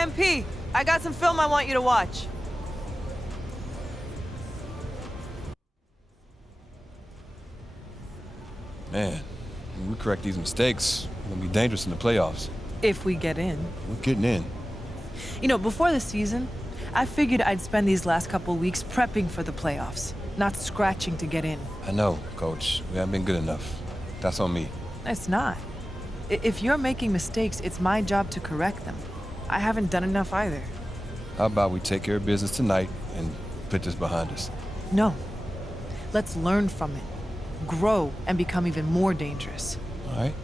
MP, I got some film I want you to watch. Man, when we correct these mistakes, we're gonna be dangerous in the playoffs. If we get in. We're getting in. You know, before the season, I figured I'd spend these last couple weeks prepping for the playoffs, not scratching to get in. I know, Coach. We haven't been good enough. That's on me. It's not. If you're making mistakes, it's my job to correct them. I haven't done enough either. How about we take care of business tonight and put this behind us? No. Let's learn from it, grow, and become even more dangerous. All right.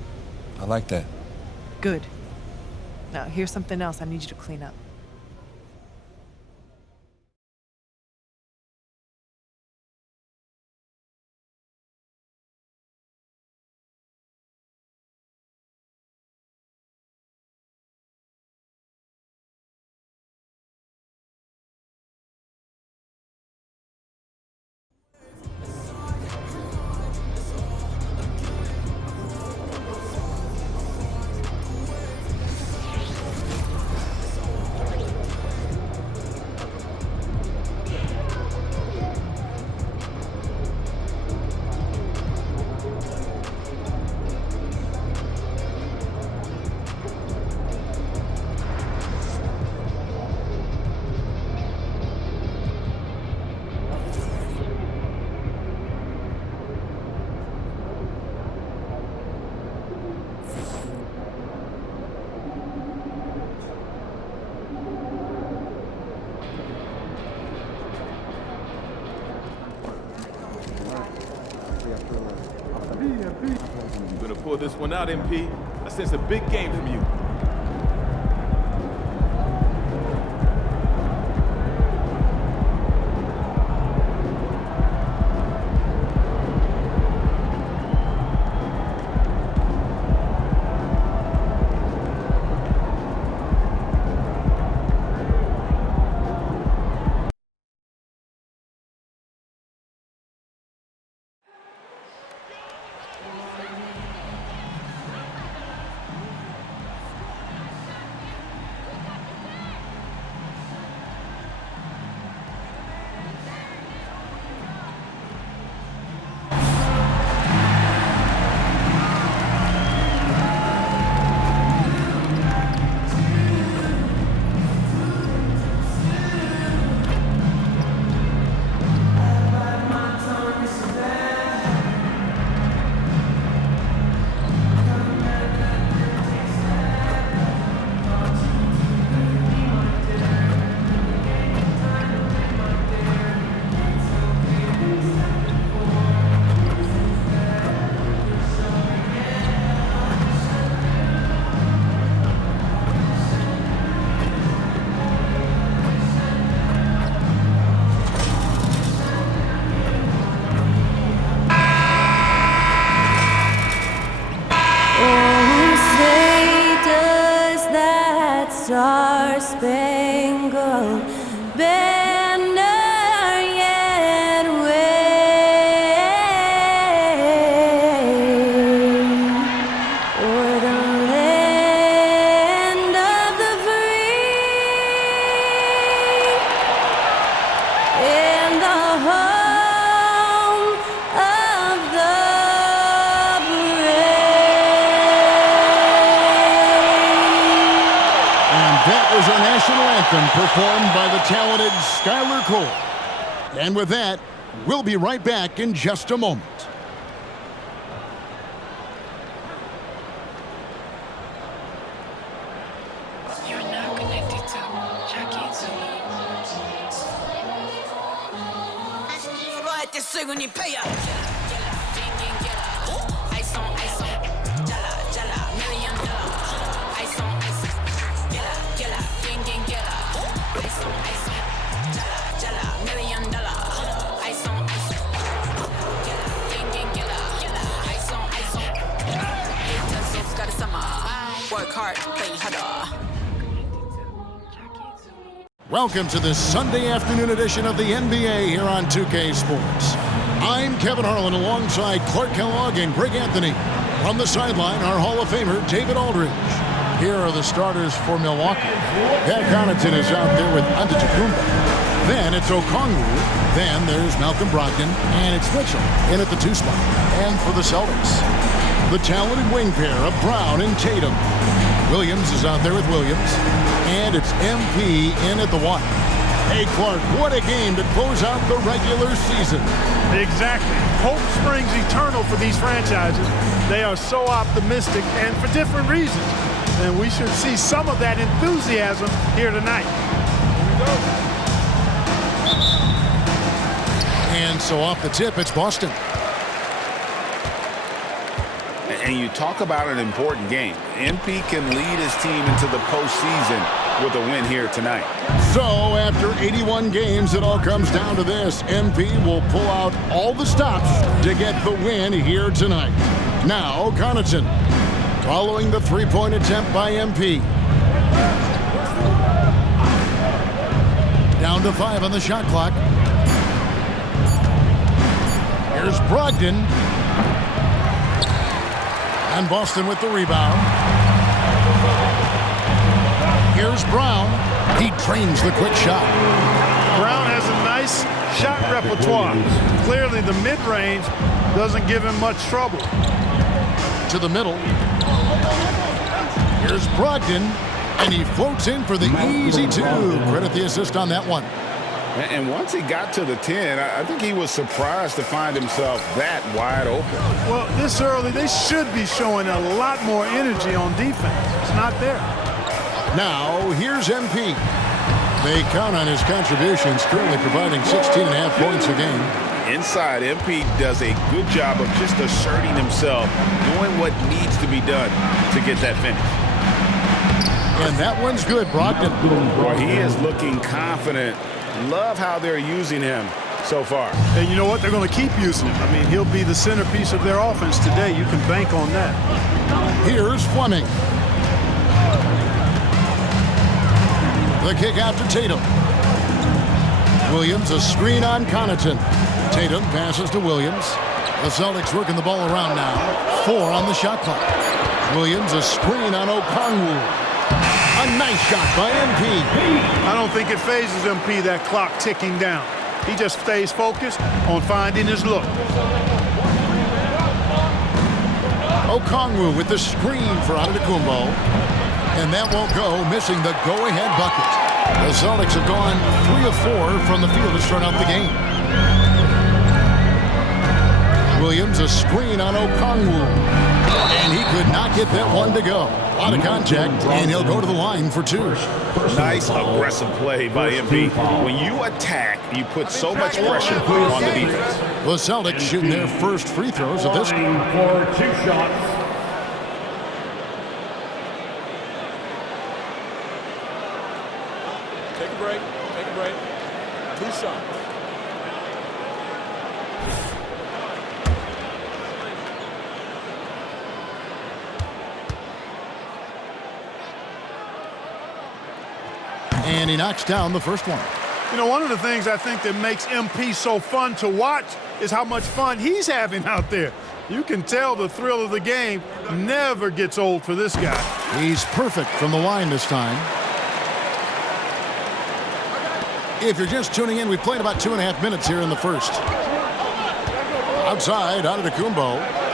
I like that. Good. Now, here's something else I need you to clean up. You're gonna pull this one out, MP. I sense a big game from you. Star-Spangled Banner yet wave o'er the land of the free and the home of the That was our national anthem performed by the talented Skylar Cole. And with that, we'll be right back in just a moment. You're now connected to Jackie Work hard, play harder. Welcome to this Sunday afternoon edition of the NBA here on 2K Sports. I'm Kevin Harlan alongside Clark Kellogg and Greg Anthony. From the sideline, our Hall of Famer, David Aldridge. Here are the starters for Milwaukee. Pat Connaughton is out there with Antetokounmpo. Then it's Okongwu. Then there's Malcolm Brogdon. And it's Mitchell in at the 2 spot. And for the Celtics, the talented wing pair of Brown and Tatum. Williams is out there with Williams. And it's MP in at the 1. Hey, Clark, what a game to close out the regular season. Exactly. Hope springs eternal for these franchises. They are so optimistic, and for different reasons. And we should see some of that enthusiasm here tonight. Here we go. And so off the tip, it's Boston. And you talk about an important game. MP can lead his team into the postseason with a win here tonight. So after 81 games, it all comes down to this. MP will pull out all the stops to get the win here tonight. Now, Connaughton, following the three-point attempt by MP. Down to 5 on the shot clock. Here's Brogdon. And Boston with the rebound. Here's Brown. He trains the quick shot. Brown has a nice shot repertoire. Clearly, the mid-range doesn't give him much trouble. To the middle. Here's Brogdon. And he floats in for the easy 2. Credit the assist on that one. And once he got to the 10, I think he was surprised to find himself that wide open. Well, this early, they should be showing a lot more energy on defense. It's not there. Now, here's MP. They count on his contributions, currently providing 16.5 points a game. Inside, MP does a good job of just asserting himself, doing what needs to be done to get that finish. And that one's good, Brogdon. Boy, he is looking confident. Love how they're using him so far. And you know what? They're going to keep using him. I mean, he'll be the centerpiece of their offense today. You can bank on that. Here's Fleming. The kick out to Tatum. Williams, a screen on Connaughton. Tatum passes to Williams. The Celtics working the ball around now. 4 on the shot clock. Williams, a screen on Okongwu. A nice shot by MP. I don't think it phases MP, that clock ticking down. He just stays focused on finding his look. Okongwu with the screen for Antetokounmpo. And that won't go, missing the go-ahead bucket. The Celtics have gone 3 of 4 from the field to start out the game. Williams, a screen on Okongwu. And he could not get that one to go. Out of contact, and he'll go to the line for 2. Nice aggressive play by MP. When you attack, you put so much pressure on the defense. The Celtics shooting their first free throws of this game. For 2 shots. Take a break. Take a break. 2 shots. And he knocks down the first one. You know, one of the things I think that makes MP so fun to watch is how much fun he's having out there. You can tell the thrill of the game never gets old for this guy. He's perfect from the line this time. If you're just tuning in, we've played about 2.5 minutes here in the first. Outside, Antetokounmpo.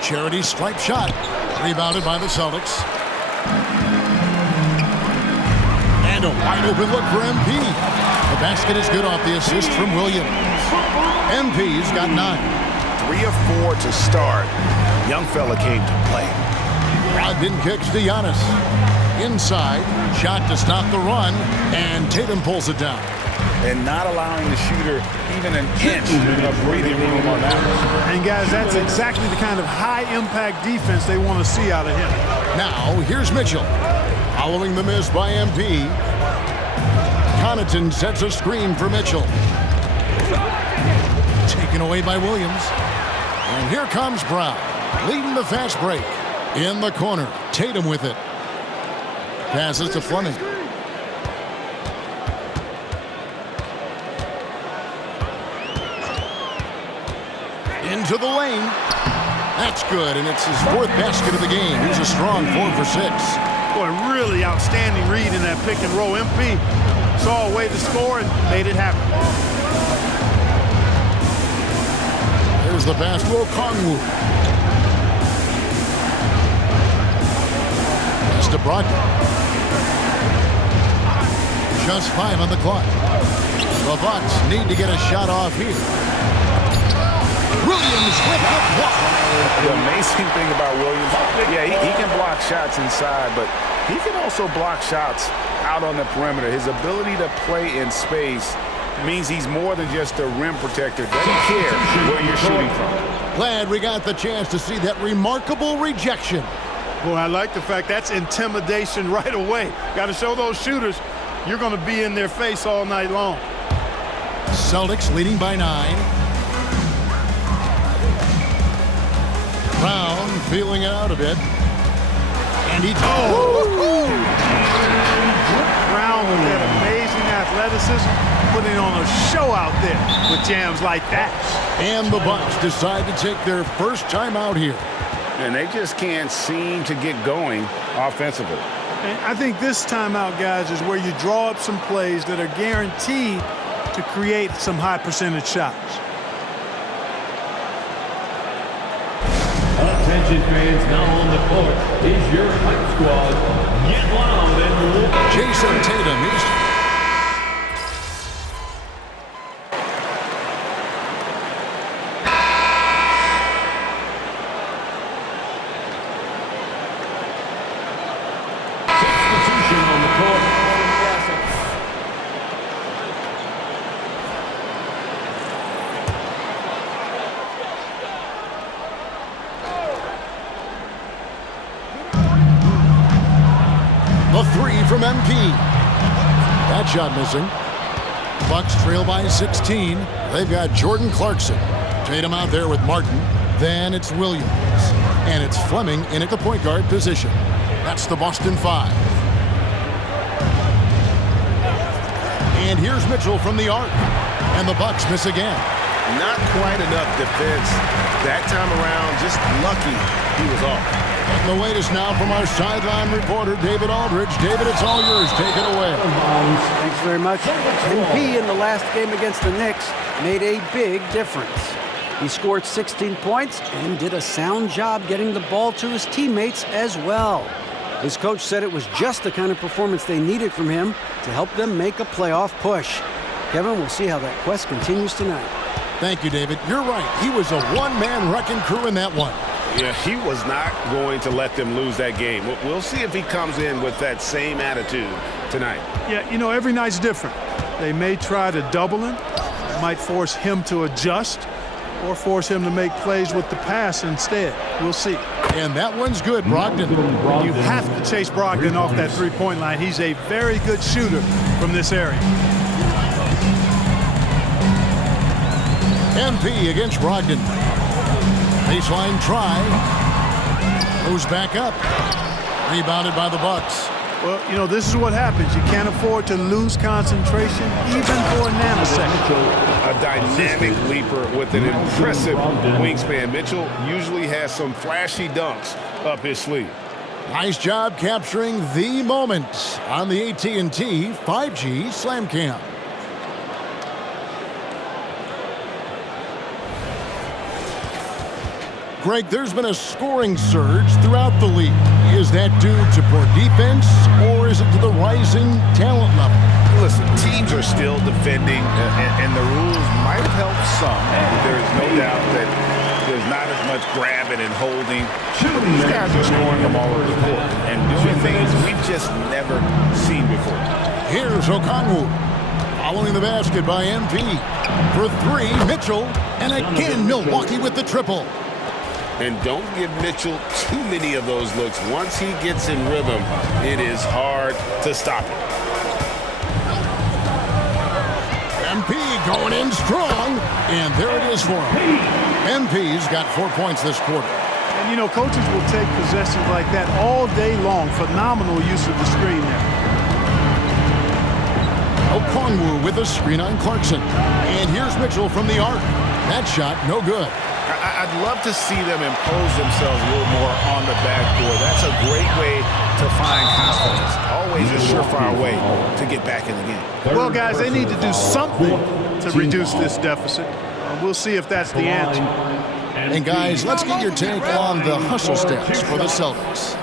Charity stripe shot. Rebounded by the Celtics. And a wide open look for MP. The basket is good off the assist from Williams. MP's got 9. 3 of 4 to start. Young fella came to play. Brogdon kicks to Giannis. Inside. Shot to stop the run. And Tatum pulls it down. And not allowing the shooter even an inch of breathing room on that one. And guys, that's exactly the kind of high-impact defense they want to see out of him. Now, here's Mitchell. Following the miss by MP. Connaughton sets a screen for Mitchell. Taken away by Williams. And here comes Brown, leading the fast break. In the corner, Tatum with it. Passes to Fleming. Into the lane. That's good, and it's his 4th basket of the game. He's a strong 4 for 6. Boy, really outstanding read in that pick and roll. MP saw a way to score and made it happen. Here's the pass to Okongwu. Pass to Brogdon. Just 5 on the clock. The Bucks need to get a shot off here. Williams with the block. The amazing thing about Williams, yeah, he can block shots inside, but he can also block shots out on the perimeter. His ability to play in space means he's more than just a rim protector. Doesn't care where you're shooting from. Glad we got the chance to see that remarkable rejection. Boy, I like the fact that's intimidation right away. Got to show those shooters you're going to be in their face all night long. Celtics leading by 9. Brown feeling it out a bit. And he... Brown with that amazing athleticism, putting on a show out there with jams like that. And the Bucks decide to take their first time out here. And they just can't seem to get going offensively. And I think this timeout, guys, is where you draw up some plays that are guaranteed to create some high percentage shots. Attention fans, now on the court is your hype squad. Get loud and Jason Tatum, he's... substitution on the court. A 3 from MP. That shot missing. Bucks trail by 16. They've got Jordan Clarkson. Tatum out there with Martin. Then it's Williams. And it's Fleming in at the point guard position. That's the Boston 5. And here's Mitchell from the arc. And the Bucks miss again. Not quite enough defense that time around. Just lucky he was off. And the latest now from our sideline reporter, David Aldridge. David, it's all yours. Take it away. Thanks very much. MP in the last game against the Knicks made a big difference. He scored 16 points and did a sound job getting the ball to his teammates as well. His coach said it was just the kind of performance they needed from him to help them make a playoff push. Kevin, we'll see how that quest continues tonight. Thank you, David. You're right. He was a one-man wrecking crew in that one. Yeah, he was not going to let them lose that game. We'll see if he comes in with that same attitude tonight. Yeah, you know, every night's different. They may try to double him, might force him to adjust, or force him to make plays with the pass instead. We'll see. And that one's good, Brogdon. You have to chase Brogdon off that three-point line. He's a very good shooter from this area. MP against Brogdon. Baseline try. Moves back up. Rebounded by the Bucks. Well, you know, this is what happens. You can't afford to lose concentration even for a nanosecond. A dynamic leaper with an impressive wingspan. Mitchell usually has some flashy dunks up his sleeve. Nice job capturing the moment on the AT&T 5G Slam Cam. Greg, there's been a scoring surge throughout the league. Is that due to poor defense, or is it to the rising talent level? Listen, teams are still defending, and the rules might have helped some. There is no doubt that there's not as much grabbing and holding. But these guys are scoring them all over the court and doing things we've just never seen before. Here's Okongwu. Following the basket by MP. For three, Mitchell. And again, Milwaukee with the triple. And don't give Mitchell too many of those looks. Once he gets in rhythm, it is hard to stop him. MP going in strong, and there it is for him. MP's got 4 points this quarter. And, you know, coaches will take possessions like that all day long. Phenomenal use of the screen there. Okongwu with a screen on Clarkson. And here's Mitchell from the arc. That shot, no good. I'd love to see them impose themselves a little more on the backboard. That's a great way to find confidence. Always a surefire way to get back in the game. Well, guys, they need to do something to reduce this deficit. We'll see if that's the answer. And guys, let's get your take on the hustle steps for the Celtics.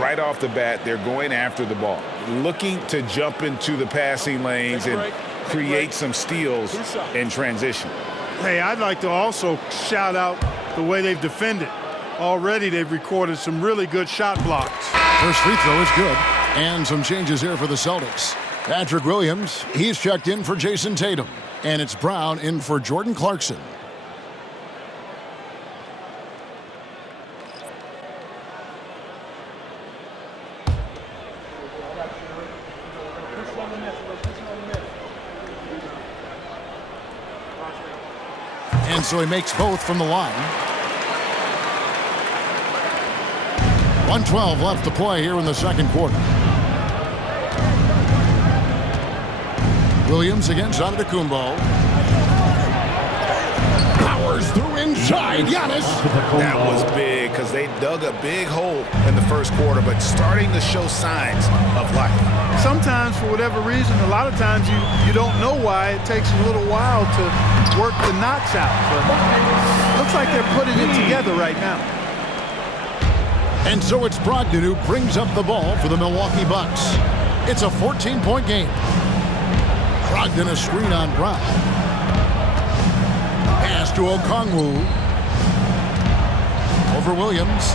Right off the bat, they're going after the ball, looking to jump into the passing lanes and create some steals in transition. Hey, I'd like to also shout out the way they've defended. Already they've recorded some really good shot blocks. First free throw is good. And some changes here for the Celtics. Patrick Williams, he's checked in for Jason Tatum. And it's Brown in for Jordan Clarkson. And so he makes both from the line. 1:12 left to play here in the second quarter. Williams against Antetokounmpo. Powers through inside. Giannis. That was big because they dug a big hole in the first quarter, but starting to show signs of life. Sometimes, for whatever reason, a lot of times you don't know why. It takes a little while to work the knots out. But looks like they're putting it together right now. And so it's Brogdon who brings up the ball for the Milwaukee Bucks. It's a 14-point game. Brogdon a screen on Brown. Pass to Okongwu. Over Williams.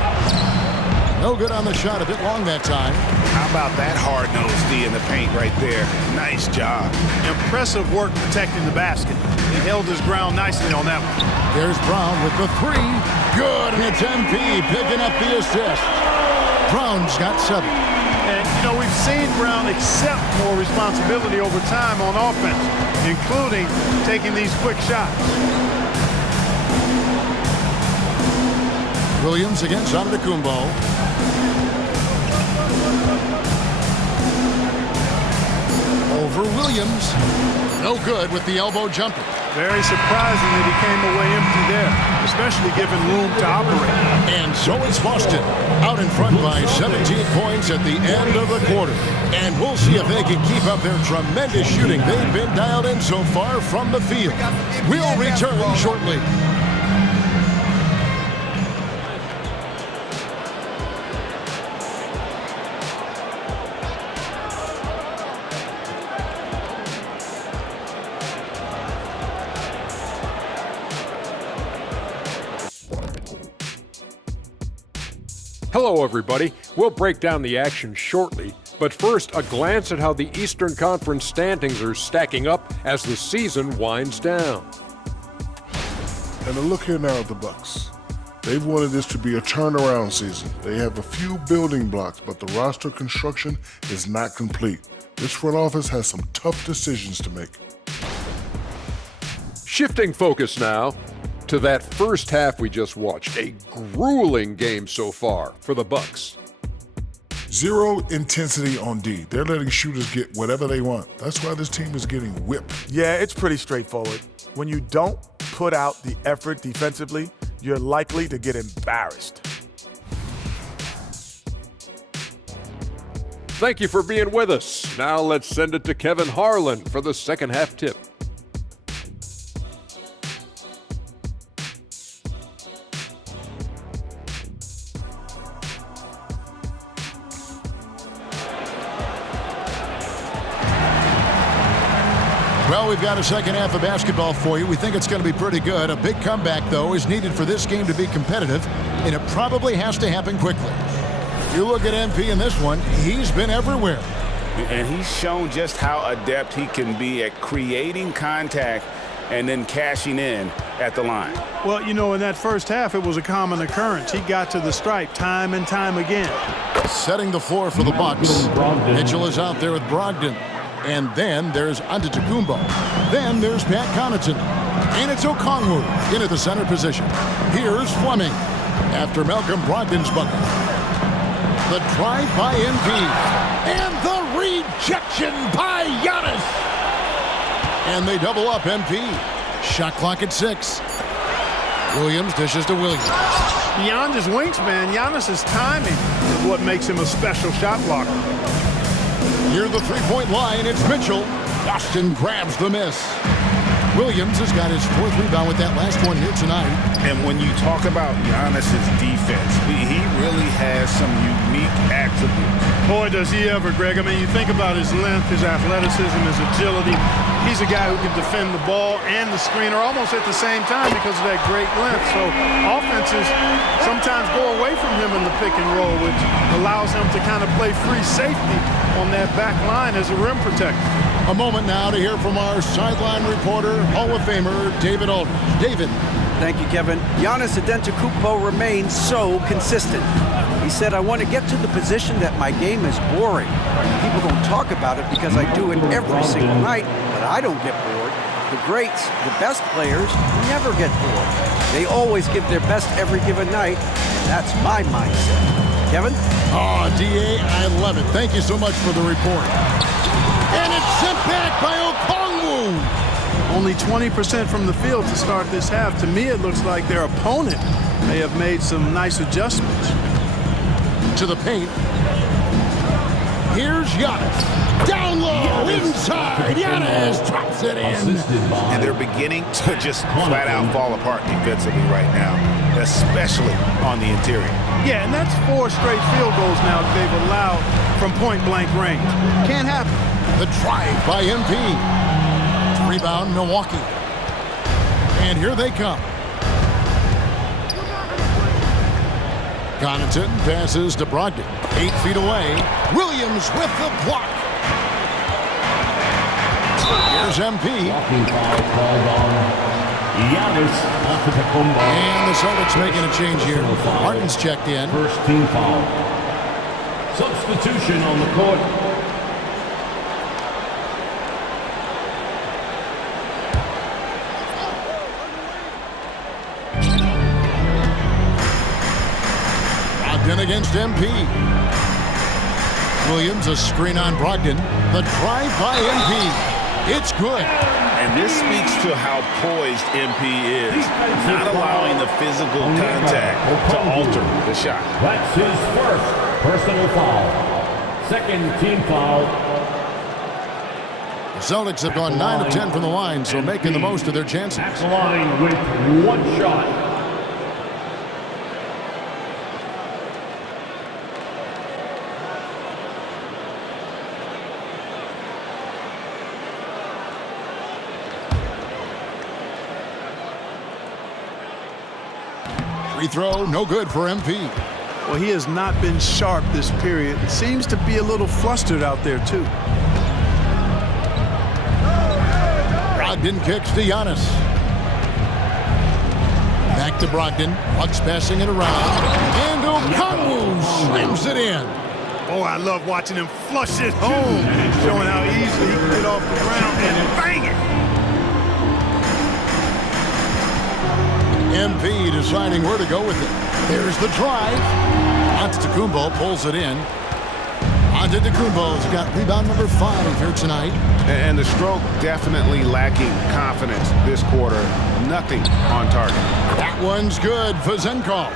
No good on the shot, a bit long that time. How about that hard-nosed D in the paint right there? Nice job. Impressive work protecting the basket. He held his ground nicely on that one. There's Brown with the three. Good, and it's MP picking up the assist. Brown's got 7. And, you know, we've seen Brown accept more responsibility over time on offense, including taking these quick shots. Williams against Antetokounmpo. Over Williams. No good with the elbow jumper. Very surprising that he came away empty there, especially given room to operate. And so it's Boston, out in front by 17 points at the end of the quarter. And we'll see if they can keep up their tremendous shooting they've been dialed in so far from the field. We'll return shortly. Hello, everybody. We'll break down the action shortly, but first, a glance at how the Eastern Conference standings are stacking up as the season winds down. And a look here now at the Bucks. They've wanted this to be a turnaround season. They have a few building blocks, but the roster construction is not complete. This front office has some tough decisions to make. Shifting focus now to that first half we just watched. A grueling game so far for the Bucks. Zero intensity on D. They're letting shooters get whatever they want. That's why this team is getting whipped. Yeah, it's pretty straightforward. When you don't put out the effort defensively, you're likely to get embarrassed. Thank you for being with us. Now let's send it to Kevin Harlan for the second half tip. Well, we've got a second half of basketball for you. We think it's going to be pretty good. A big comeback, though, is needed for this game to be competitive, and it probably has to happen quickly. You look at MP in this one, he's been everywhere. And he's shown just how adept he can be at creating contact and then cashing in at the line. Well, you know, in that first half, it was a common occurrence. He got to the stripe time and time again. Setting the floor for the Bucks. Mitchell is out there with Brogdon. And then there's Antetokounmpo. Then there's Pat Connaughton. And it's Okongwu into the center position. Here's Fleming after Malcolm Brogdon's bucket. The drive by MP. And the rejection by Giannis. And they double up MP. Shot clock at 6. Williams dishes to Williams. Beyond his wingspan, Giannis's timing is what makes him a special shot blocker. Near the three-point line, it's Mitchell. Boston grabs the miss. Williams has got his 4th rebound with that last one here tonight. And when you talk about Giannis's defense, he really has some unique attributes. Boy, does he ever, Greg. I mean, you think about his length, his athleticism, his agility. He's a guy who can defend the ball and the screener almost at the same time because of that great length. So offenses sometimes go away from him in the pick and roll, which allows him to kind of play free safety on that back line as a rim protector. A moment now to hear from our sideline reporter, Hall of Famer David Aldridge. David. Thank you, Kevin. Giannis Antetokounmpo remains so consistent. He said, I want to get to the position that my game is boring. People don't talk about it because I do it every single night, but I don't get bored. The greats, the best players, never get bored. They always give their best every given night. That's my mindset. Kevin? Oh, D.A., I love it. Thank you so much for the report. And it's sent back by Okongwu. Only 20% from the field to start this half. To me, it looks like their opponent may have made some nice adjustments. To the paint. Here's Giannis. Down low, inside. Giannis drops it in. And they're beginning to just flat out fall apart defensively right now, especially on the interior. Yeah, and that's 4 straight field goals now that they've allowed from point-blank range. Can't happen. The drive by MP. Rebound, Milwaukee. And here they come. Connaughton passes to Brogdon. 8 feet away. Williams with the block. Here's MP. And the Celtics making a change here. Martin's checked in. First team foul. Substitution on the court. Brogdon against MP. Williams, a screen on Brogdon. The drive by MP. It's good. And this speaks to how poised MP is, not allowing the physical contact to alter the shot. That's his first personal foul. Second team foul. The Celtics have gone 9 of 10 from the line, so making the most of their chances. At the line with 1 shot. Free throw, no good for MP. Well, he has not been sharp this period. Seems to be a little flustered out there, too. Brogdon kicks to Giannis. Back to Brogdon. Bucks passing it around. And Okongwu slams it in. Oh, I love watching him flush it home, showing how easily he can get off the ground and bang it. MP deciding where to go with it. There's the drive. Antetokounmpo pulls it in. Antetokounmpo's got rebound number 5 here tonight. And the stroke definitely lacking confidence this quarter. Nothing on target. That one's good for Zenkov.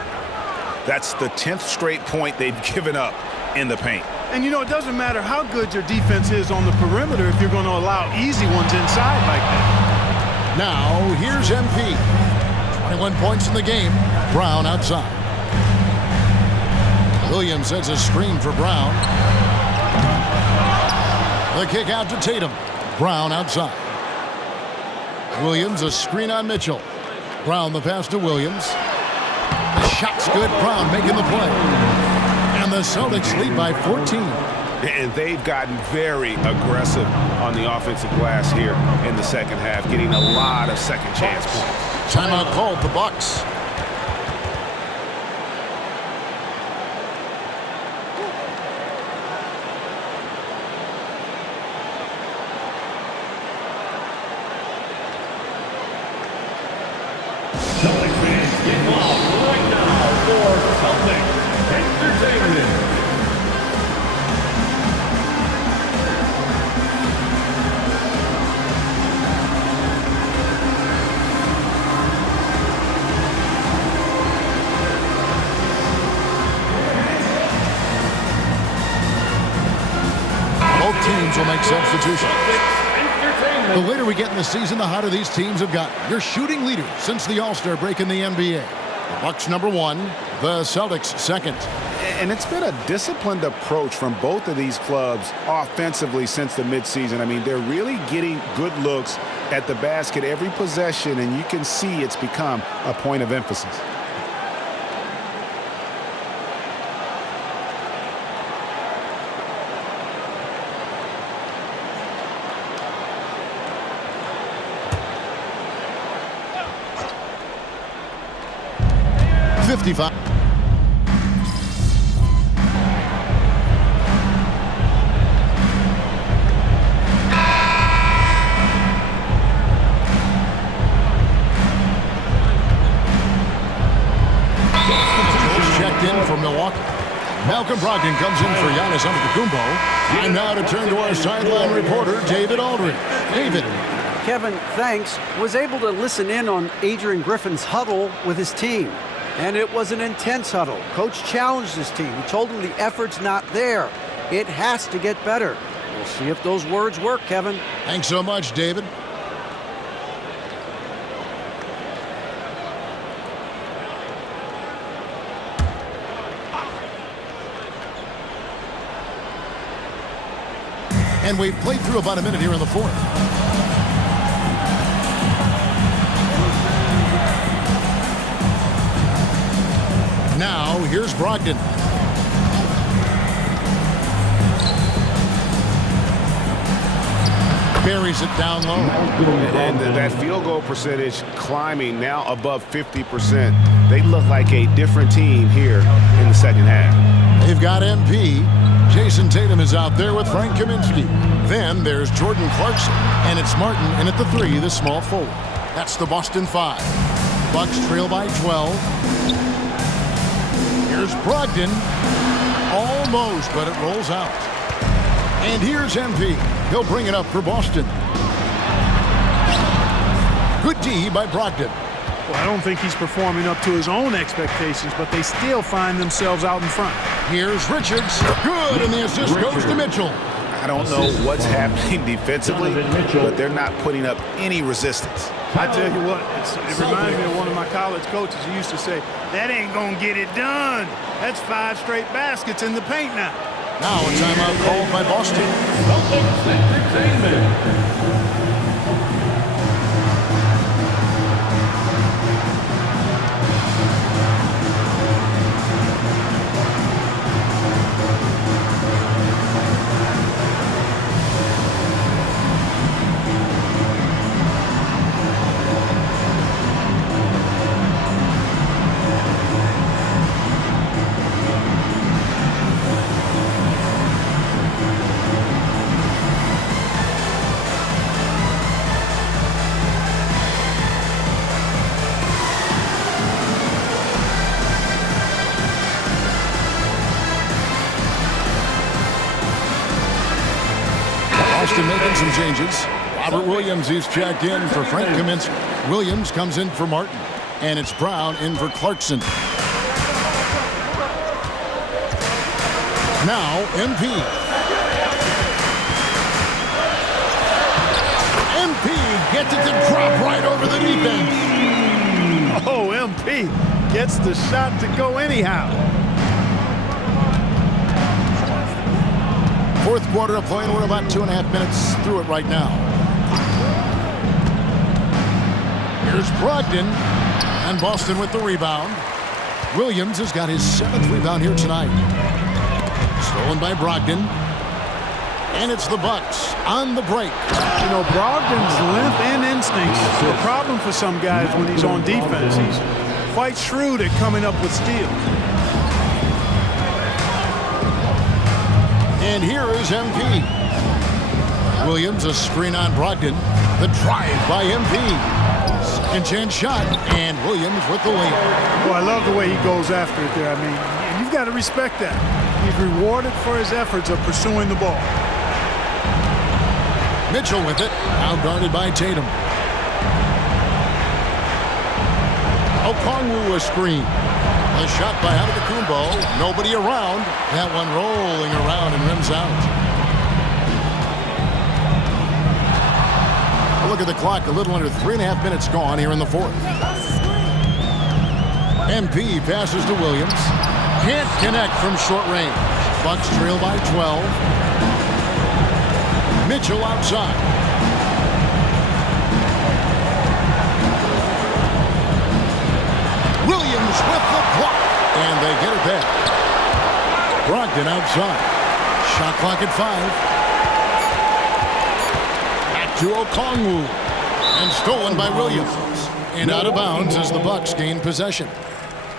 That's the 10th straight point they've given up in the paint. And you know, it doesn't matter how good your defense is on the perimeter if you're going to allow easy ones inside like that. Now, here's MP. 21 points in the game. Brown outside. Williams sets a screen for Brown. The kick out to Tatum. Brown outside. Williams a screen on Mitchell. Brown the pass to Williams. The shot's good. Brown making the play. And the Celtics lead by 14. And they've gotten very aggressive on the offensive glass here in the second half, getting a lot of second chance points. Timeout called the Bucks. Celtics fans, get loud right now for Celtics Entertainment. Both teams will make substitutions. The later we get in the season, the hotter these teams have gotten. Your shooting leaders since the All-Star break in the NBA. The Bucks number 1, the Celtics second. And it's been a disciplined approach from both of these clubs offensively since the midseason. I mean, they're really getting good looks at the basket every possession, and you can see it's become a point of emphasis. Checked in for Milwaukee. Malcolm Brogdon comes in for Giannis Antetokounmpo. Time now to turn to our sideline reporter, David Aldridge. David. Kevin, thanks, was able to listen in on Adrian Griffin's huddle with his team. And it was an intense huddle. Coach challenged his team. He told them the effort's not there. It has to get better. We'll see if those words work, Kevin. Thanks so much, David. And we've played through about a minute here in the fourth. Now, here's Brogdon. Buries it down low. And that field goal percentage climbing now above 50%. They look like a different team here in the second half. They've got MP. Jason Tatum is out there with Frank Kaminsky. Then there's Jordan Clarkson. And it's Martin in at the 3, the small forward. That's the Boston 5. Bucks trail by 12. Here's Brogdon. Almost, but it rolls out. And here's MP. He'll bring it up for Boston. Good D by Brogdon. Well, I don't think he's performing up to his own expectations, but they still find themselves out in front. Here's Richards. Good, and the assist goes to Mitchell. I don't know what's happening defensively, but they're not putting up any resistance. I tell you what, it reminds me of one of my college coaches who used to say, that ain't gonna get it done. That's 5 straight baskets in the paint now. Now a timeout called by Boston. Celtics Entertainment. Boston making some changes. Robert Williams is checked in for Frank Kaminsky. Williams comes in for Martin. And it's Brown in for Clarkson. Now, MP. MP gets it to drop right over the defense. Oh, MP gets the shot to go anyhow. Fourth quarter of play, and we're about 2.5 minutes through it right now. Here's Brogdon, and Boston with the rebound. Williams has got his 7th rebound here tonight. Stolen by Brogdon. And it's the Bucks on the break. You know, Brogdon's length and instincts are a problem for some guys when he's on defense. He's quite shrewd at coming up with steals. And here is MP. Williams, a screen on Brogdon. The drive by MP. Second chance shot, and Williams with the lead. Well, I love the way he goes after it there. I mean, you've got to respect that. He's rewarded for his efforts of pursuing the ball. Mitchell with it, now guarded by Tatum. Okongwu a screen. A shot by Antetokounmpo. Nobody around. That one rolling around and rims out. look at the clock. A little under 3.5 minutes gone here in the fourth. MP passes to Williams. Can't connect from short range. Bucks trail by 12. Mitchell outside. Williams with the block. And they get it back. Brogdon outside. Shot clock at 5. Back to Okongwu. And stolen by Williams. And out of bounds as the Bucks gain possession.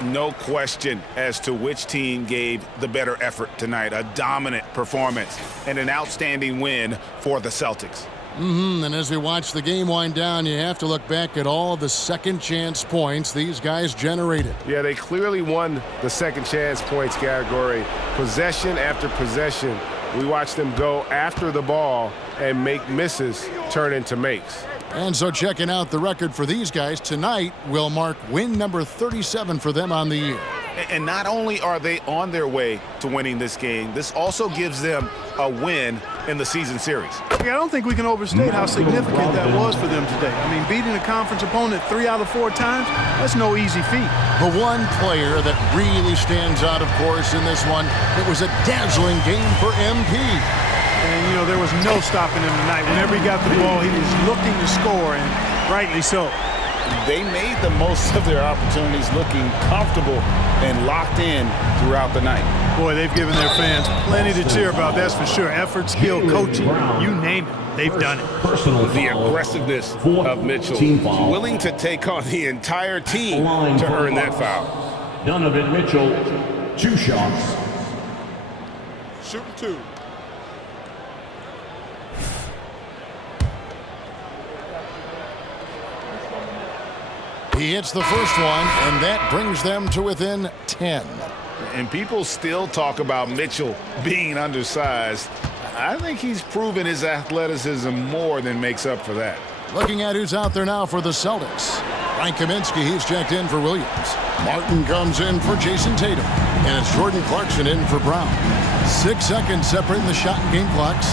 No question as to which team gave the better effort tonight. A dominant performance and an outstanding win for the Celtics. And as we watch the game wind down, you have to look back at all the second chance points these guys generated. Yeah, they clearly won the second chance points category. Possession after possession, we watched them go after the ball and make misses turn into makes. And so checking out the record for these guys tonight will mark win number 37 for them on the year. And not only are they on their way to winning this game, this also gives them a win in the season series. Yeah, I don't think we can overstate how significant that was for them today. I mean, beating a conference opponent 3 out of 4 times, that's no easy feat. The one player that really stands out, of course, in this one, it was a dazzling game for MP. And, you know, there was no stopping him tonight. Whenever he got the ball, he was looking to score, and rightly so. They made the most of their opportunities, looking comfortable and locked in throughout the night. Boy, they've given their fans plenty to cheer about, that's for sure. Effort, skill, coaching, you name it, they've done it. The aggressiveness of Mitchell, willing to take on the entire team to earn that foul. Donovan Mitchell, 2 shots. Shoot 2. He hits the first one, and that brings them to within 10. And people still talk about Mitchell being undersized. I think he's proven his athleticism more than makes up for that. Looking at who's out there now for the Celtics. Frank Kaminsky, he's checked in for Williams. Martin comes in for Jason Tatum. And it's Jordan Clarkson in for Brown. 6 seconds separating the shot and game clocks.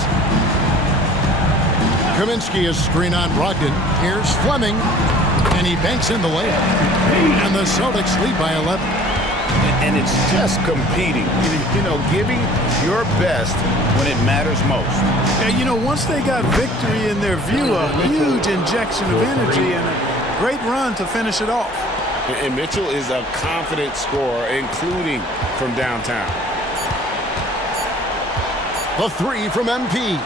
Kaminsky is screen on Brogdon. Here's Fleming. And he banks in the layup. And the Celtics lead by 11. And it's just competing, you know, giving your best when it matters most. And, you know, once they got victory in their view, a huge injection of energy and a great run to finish it off. And Mitchell is a confident scorer, including from downtown. The 3 from MP.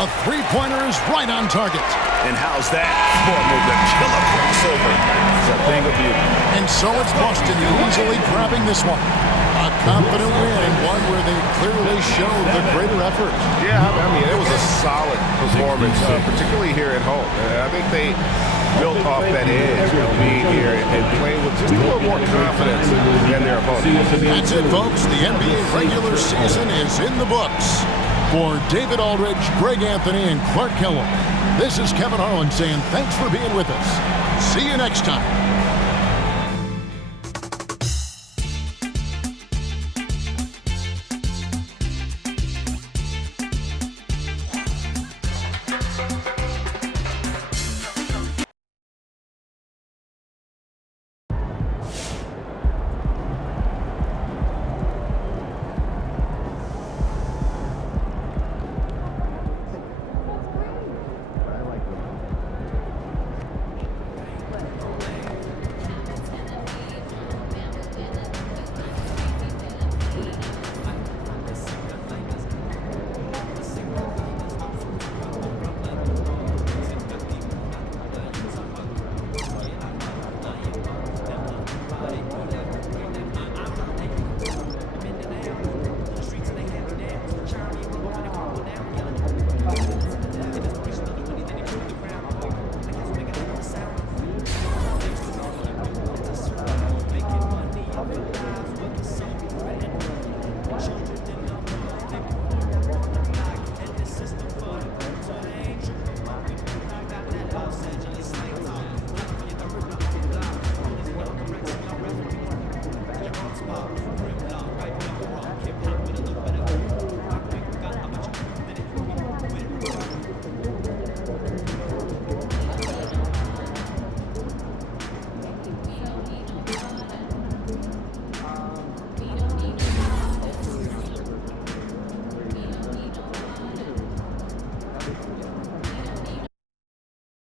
A three-pointer is right on target. And how's that for the killer crossover? It's a thing of beauty. And so it's Boston easily grabbing this one. A confident win and one where they clearly showed the greater effort. Yeah, I mean, it was a solid performance, particularly here at home. I think they built off that edge of being here and playing with just a little more confidence than their opponents. That's it, folks. The NBA regular season is in the books. For David Aldridge, Greg Anthony, and Clark Kellogg, this is Kevin Harlan saying thanks for being with us. See you next time.